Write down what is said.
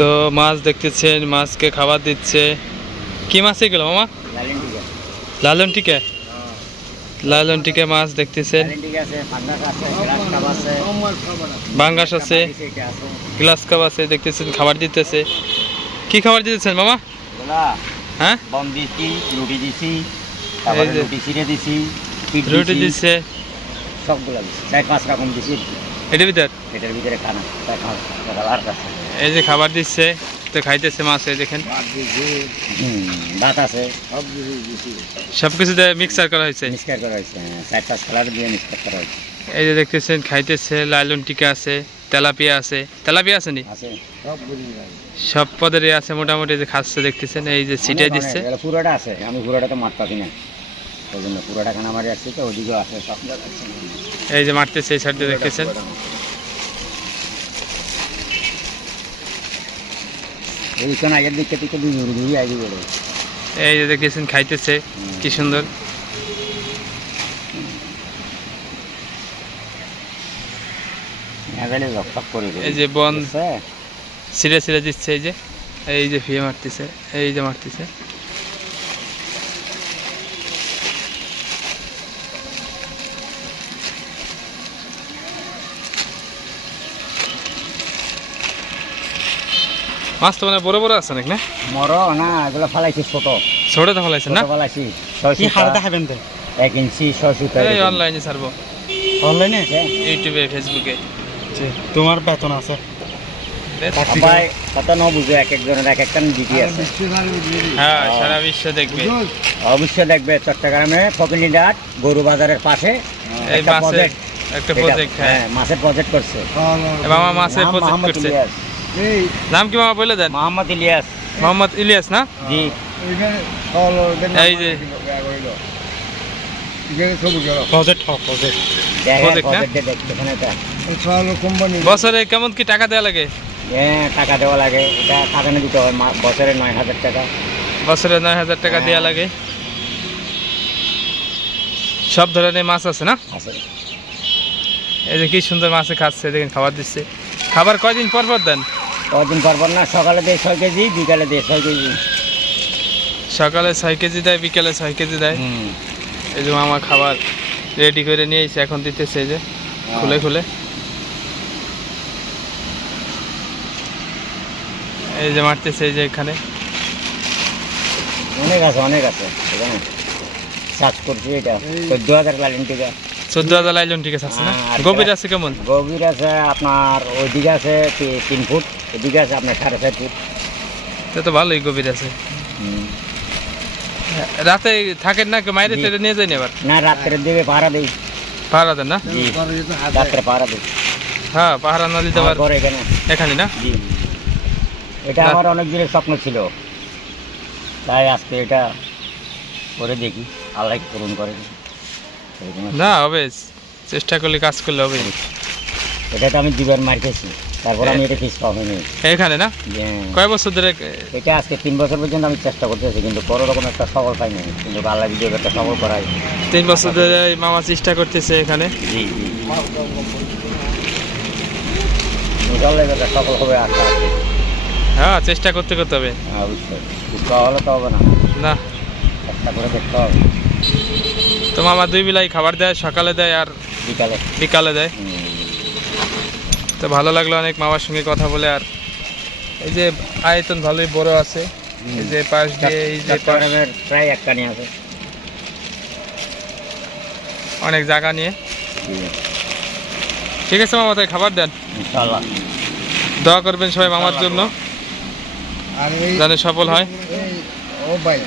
তো মাছ দেখতেছেন, মাছকে খাবার দিচ্ছে। কি মাছ এগুলো মামা? লালন টিকা। লালন টিকা মাছ দেখতেছেন, বাঙ্গাস আছে, গ্লাস কাপ আছে দেখতেছেন, খাবার দিতেছে। কি খাবার দিতেছেন মামা? হ্যাঁ, রুটি দিচ্ছে, সবগুলো 4-5 রকম দিছি। এটার ভিতরে খানা এই যে খাবার দিচ্ছে, তো খাইতেছে মাছ। এই দেখেন ভাত আছে, সবকিছু মিক্সার করা হয়েছে। 4-5 কালার দিয়ে মিক্সার করা হয়েছে। এই যে দেখতেছেন খাইতেছে। লালন টিকা আছে, তেলাপিয়া আছে। তেলাপিয়া আছে নি? সব পদেরই আছে মোটামুটি। যে খাচ্ছে দেখতেছেন, এই যে ছিটে দিচ্ছে। পুরোটা আছে, আমি পুরোটা তো মাছ পাবি না, ওই জন্য পুরোটা খানা মারি আসছি। তো ওদিকেও আছে সব। এই যে মারতেছে, এই সাইডে দেখতেছেন। আগের দিকে থেকে দূরে আগে বেড়ে এই যে দেখতেছেন খাইতেছে, কি সুন্দর। এই যে বন ছিঁড়ে ছিঁড়ে দিচ্ছে। এই যে ফিয়ে মারতেছে, এই যে মারতেছে। মাছ তো মানে বড় বড় আছে নাকি? না মর না, এগুলো ফালাইছি ছোট ছোট তো ফালাইছেন না? ফালাইছি 1 ইঞ্চি 6 এই অনলাইনে ছাড়বো, অনলাইনে ইউটিউবে, ফেসবুকে। তোমার বেতন আছে ভাই, কথা না বুঝে এক একজনের এক একটা ডিটি আছে। হ্যাঁ, সারা বিশ্ব দেখবে, অবশ্যই দেখবে। চট্টগ্রামে ফকিরহাট গরু বাজারের পাশে এই মাছের একটা প্রজেক্ট। হ্যাঁ, মাছের প্রজেক্ট করছে মামা, মাছের প্রজেক্ট করছে। নাম কি মামা বলে দেন? মোহাম্মদ ইলিয়াস। মোহাম্মদ ইলিয়াস না? জি। এই যে বছরে কেমন কি টাকা দেওয়া লাগে? টাকা দেওয়া লাগে, এটা খাজানা দিতে হয়। বছরে 9,000 টাকা। বছরে 9,000 টাকা দেওয়া লাগে। সব ধরনের মাছ আছে না? এই যে কি সুন্দর মাছে খাচ্ছে, দেখেন খাবার দিচ্ছে। খাবার কয়দিন পর পর দেন? কদিন পর না, সকালে দেয় 6 কেজি, বিকালে দেয় 6 কেজি। সকালে 6 কেজি দেয়, বিকালে 6 কেজি দেয়। এই যে মামা খাবার রেডি করে নিয়ে এসে এখন দিতেছে। এই যে খুলে খুলে, এই যে মারতেছে। এই যে এখানে অনেক আছে এখানে। চাষ করছি এটা 14,000 লাইন টিকা। 14,000 লাইলন ঠিক আছে না? গভীর আছে কেমন? গভীর আছে আপনার ওইদিকে আছে 3 ফুট, এদিকে আছে আপনার 4.5 ফুট। এটা তো ভালোই গভীর আছে। রাতে থাকেন না, মাইরে টেরে নিয়ে যায়নি আবার? না, রাত্রের দিকে পাহারা দেই। পাহারা দেন না? রাত্রে পাহারা দেই। হ্যাঁ, পাহারা না দিতে পার এখানে না? জি। এটা আমার অনেক দিনের স্বপ্ন ছিল, তাই আজকে এটা করে দেখি, আল্লাহ পূরণ করে। না হবে, চেষ্টা করলে কাজ করলে হবে। এটা তো আমি 2 বার মার খেয়েছি, তারপর আমি এটা ফিস পাইনি এখানে না? কয় বছর ধরে? এটা আজকে 3 বছর পর্যন্ত আমি চেষ্টা করতেছি, কিন্তু বড় রকম একটা সফল পাইনি। কিন্তু আল্লাহ ভিডিও একটা সফল করাই। 3 বছর ধরে মামা চেষ্টা করতেছে এখানে। জি জি, সফল হবে আশা আছে। হ্যাঁ, চেষ্টা করতে করতে হবে। অবশ্যই, হলে তো হবে না, না চেষ্টা করে দেখতে হবে। তো মামা 2 বেলাই খাবার দেয়, সকালে দেয় আর বিকালে দেয়। তো ভালো লাগলো অনেক মামার সঙ্গে কথা বলে। আর এই যে আয়তন ভালোই বড় আছে। এই যে পাশ দিয়ে, এই যে প্রায় 1 কানি আছে, অনেক জায়গা নিয়ে। ঠিক আছে মামা, তাই খাবার দেন ইনশাআল্লাহ। দোয়া করবেন সবাই মামার জন্য, যেন সফল হয়। ও ভাই